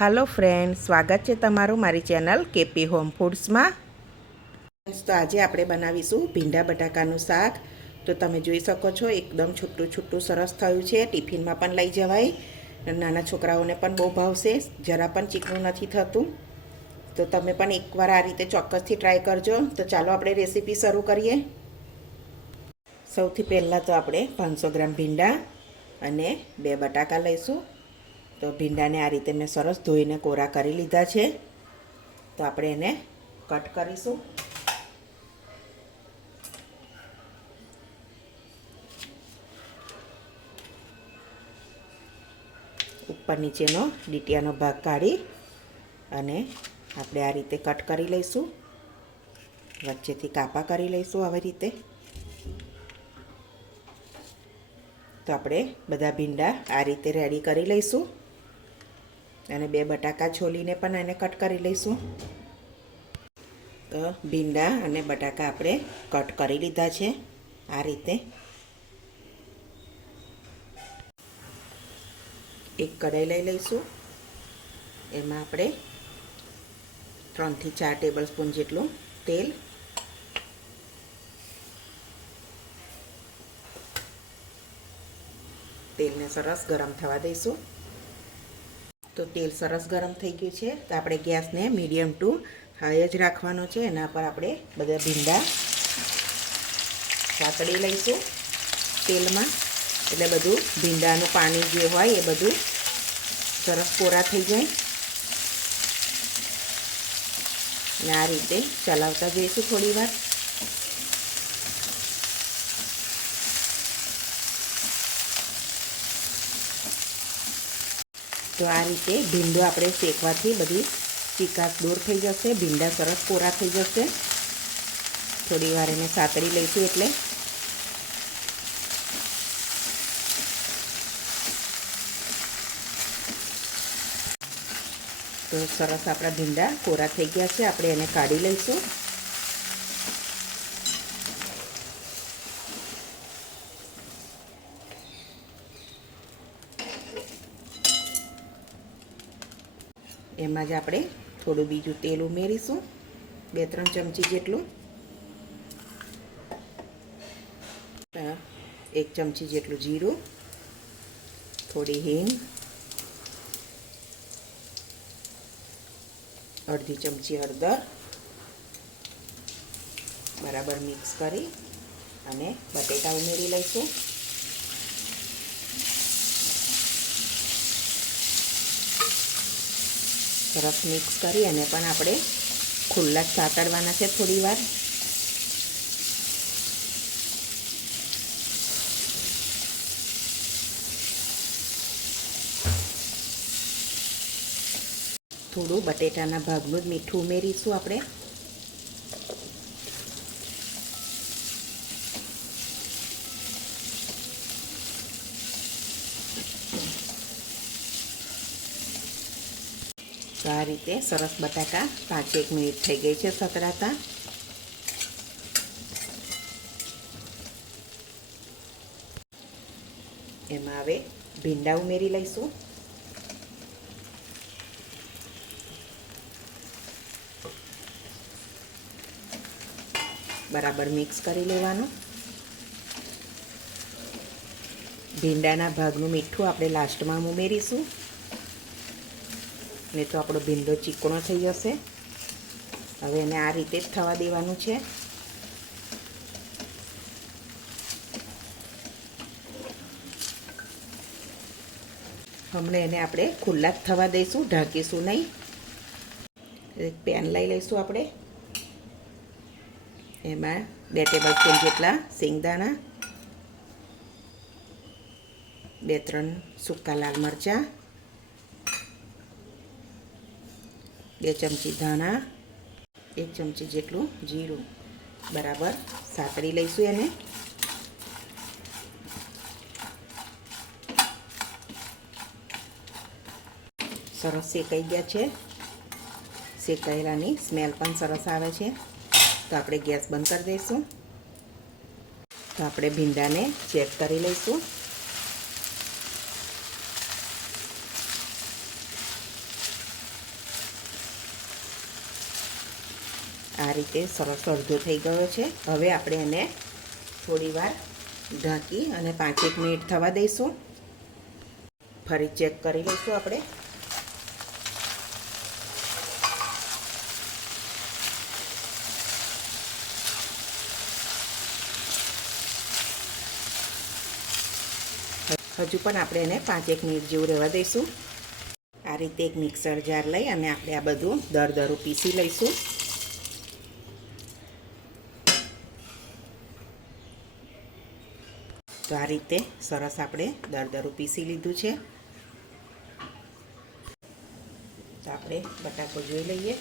હાલો friend, સ્વાગત છે તમારું મારી ચેનલ કેપી હોમ ફૂડ્સમાં। તો આજે આપણે બનાવીશું ભીંડા બટાકાનું શાક। તો તમે જોઈ શકો છો એકદમ છૂટું છૂટું સરસ થયું છે। ટિફિનમાં પણ લઈ જવાય, નાના છોકરાઓને પણ બહુ ભાવશે, જરા પણ ચીકણું નથી થતું। તો તમે પણ એકવાર આ રીતે ચોક્કસથી ટ્રાય કરજો। તો ચાલો આપણે રેસીપી શરૂ કરીએ। સૌથી પહેલાં તો આપણે 500 ગ્રામ ભીંડા અને 2 બટાકા લઈશું। તો ભીંડાને આ રીતે મેં સરસ ધોઈને કોરા કરી લીધા છે। તો આપણે એને કટ કરીશું। ઉપર નીચેનો ડીટીયાનો ભાગ કાઢી અને આપણે આ રીતે કટ કરી લઈશું। વચ્ચેથી કાપા કરી લઈશું આવી રીતે। તો આપણે બધા ભીંડા આ રીતે રેડી કરી લઈશું અને 2 બટાકા છોલીને પણ એને કટ કરી લઈશું। તો ભીંડા અને બટાકા આપણે કટ કરી લીધા છે આ રીતે। એક કઢાઈ લઈ લઈશું, એમાં આપણે 3 થી 4 ટેબલ સ્પૂન જેટલું તેલ, તેલને સરસ ગરમ થવા દઈશું। તો તેલ સરસ ગરમ થઈ ગયું છે। તો આપણે ગેસને મીડિયમ ટુ હાઈ જ રાખવાનો છે। એના પર આપણે બધા ભીંડા સાતળી લઈશું તેલમાં, એટલે બધું ભીંડાનું પાણી જે હોય એ બધું સરસ કોરા થઈ જાય। અને આ રીતે ચલાવતા જઈશું થોડી વાર। તો આ રીતે ભીંડો આપણે શેકવાથી બધી ચીકાશ દૂર થઈ જશે, ભીંડા સરસ કોરા થઈ જશે। થોડી વાર એને સાતળી લઈશું એટલે। તો સરસ આપણા ભીંડા કોરા થઈ ગયા છે, આપણે એને કાઢી લઈશું। એમાં જ આપણે થોડું બીજું તેલ ઉમેરીશું, 2-3 ચમચી જેટલું। 1 ચમચી જેટલું જીરું, થોડી હિંગ, અડધી ચમચી હળદર, બરાબર મિક્સ કરી અને બટેટા ઉમેરી લઈશું। સરસ મિક્સ કરી અને પણ આપણે ખુલ્લા જ સાતળવાના છે થોડી વાર। થોડું બટેટાના ભાગનું જ મીઠું ઉમેરીશું આપણે। તો આ રીતે સરસ બટાકા 5-1 મિનિટ થઈ ગઈ છે સતળાતા। એમાં હવે ભીંડા ઉમેરી લઈશું। બરાબર મિક્સ કરી લેવાનું। ભીંડાના ભાગનું મીઠું આપણે લાસ્ટમાં ઉમેરીશું, નહીં તો આપણો ભીંડો ચીકણો થઈ જશે। હવે એને આ રીતે જ થવા દેવાનું છે। હમણાં એને આપણે ખુલ્લા જ થવા દઈશું, ઢાંકીશું નહીં। એક પેન લઈ લઈશું આપણે, એમાં 2 ટેબલ સ્પૂન જેટલા શેંગદાણા, 2-3 સૂકા લાલ મરચાં, 2 ચમચી ધાણા, 1 ચમચી જેટલું જીરું, બરાબર સાતળી લઈશું એને। સરસ શેકાઈ ગયા છે, શેકાયેલાની સ્મેલ પણ સરસ આવે છે। તો આપણે ગેસ બંધ કરી દઈશું। તો આપણે ભીંડાને ચેક કરી લઈશું। આ રીતે સરસ અડધો થઈ ગયો છે. હવે આપણે એને થોડીવાર ઢાંકી અને 5-1 મિનિટ થવા દઈશું. ફરી ચેક કરી લઈશું આપણે. હજુ પણ આપણે એને 5-1 મિનિટ જેવું રહેવા દઈશું. આ રીતે એક મિક્સર જાર લઈ અને આપણે આ બધું દરદરું પીસી લઈશું. તો આ રીતે સરસ આપણે દરદરું પીસી લીધું છે. તો આપણે બટાકો જોઈ લઈએ.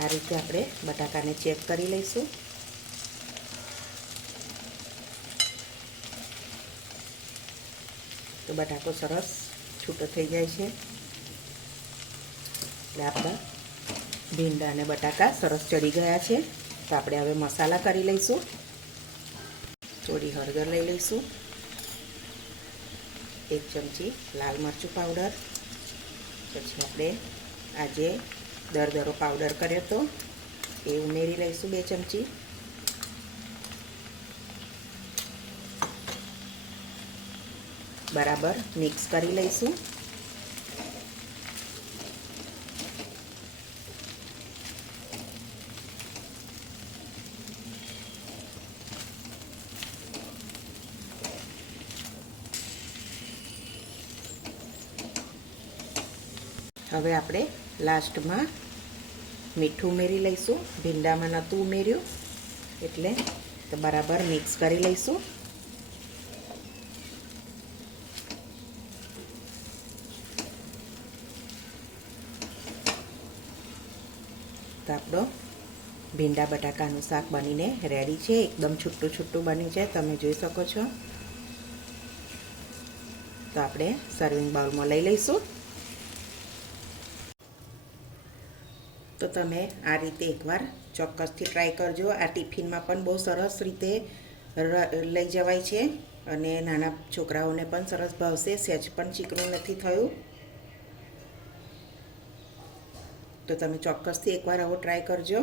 આ રીતે આપણે બટાકાને ચેક કરી લઈશું. તો બટાકો સરસ છૂટો થઈ જાય છે. એટલે આપણા ભીંડા અને બટાકા સરસ ચડી ગયા છે. તો આપણે હવે મસાલા કરી લઈશું. થોડી હળદર લઈ લઈશું, 1 ચમચી લાલ મરચું પાવડર, પછી આપણે આજે દરદરો પાવડર કર્યો તો એ ઉમેરી લઈશું 2 ચમચી. બરાબર મિક્સ કરી લઈશું. હવે આપણે લાસ્ટમાં મીઠું ઉમેરી લઈશું. ભીંડામાં નહોતું ઉમેર્યું એટલે તો બરાબર મિક્સ કરી લઈશું. તો આપણો ભીંડા બટાકાનું શાક બનીને રેડી છે. એકદમ છૂટું છૂટું બન્યું છે, તમે જોઈ શકો છો. તો આપણે સર્વિંગ બાઉલમાં લઈ લઈશું. તો તમે આ રીતે એકવાર ચોક્કસથી ટ્રાય કરજો. આ ટિફિનમાં પણ બહુ સરસ રીતે લઈ જવાય છે અને નાના છોકરાઓને પણ સરસ ભાવશે. સહેજ પણ ચીકણું નથી થયું. તો તમે ચોક્કસથી એકવાર આવો ટ્રાય કરજો.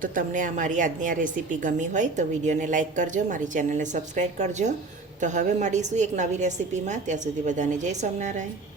તો તમને આ મારી આજની આ રેસીપી ગમી હોય તો વિડીયોને લાઈક કરજો, મારી ચેનલને સબસ્ક્રાઈબ કરજો. તો હવે મળીશું એક નવી રેસીપીમાં. ત્યાં સુધી બધાને જય સ્વામિનારાયણ.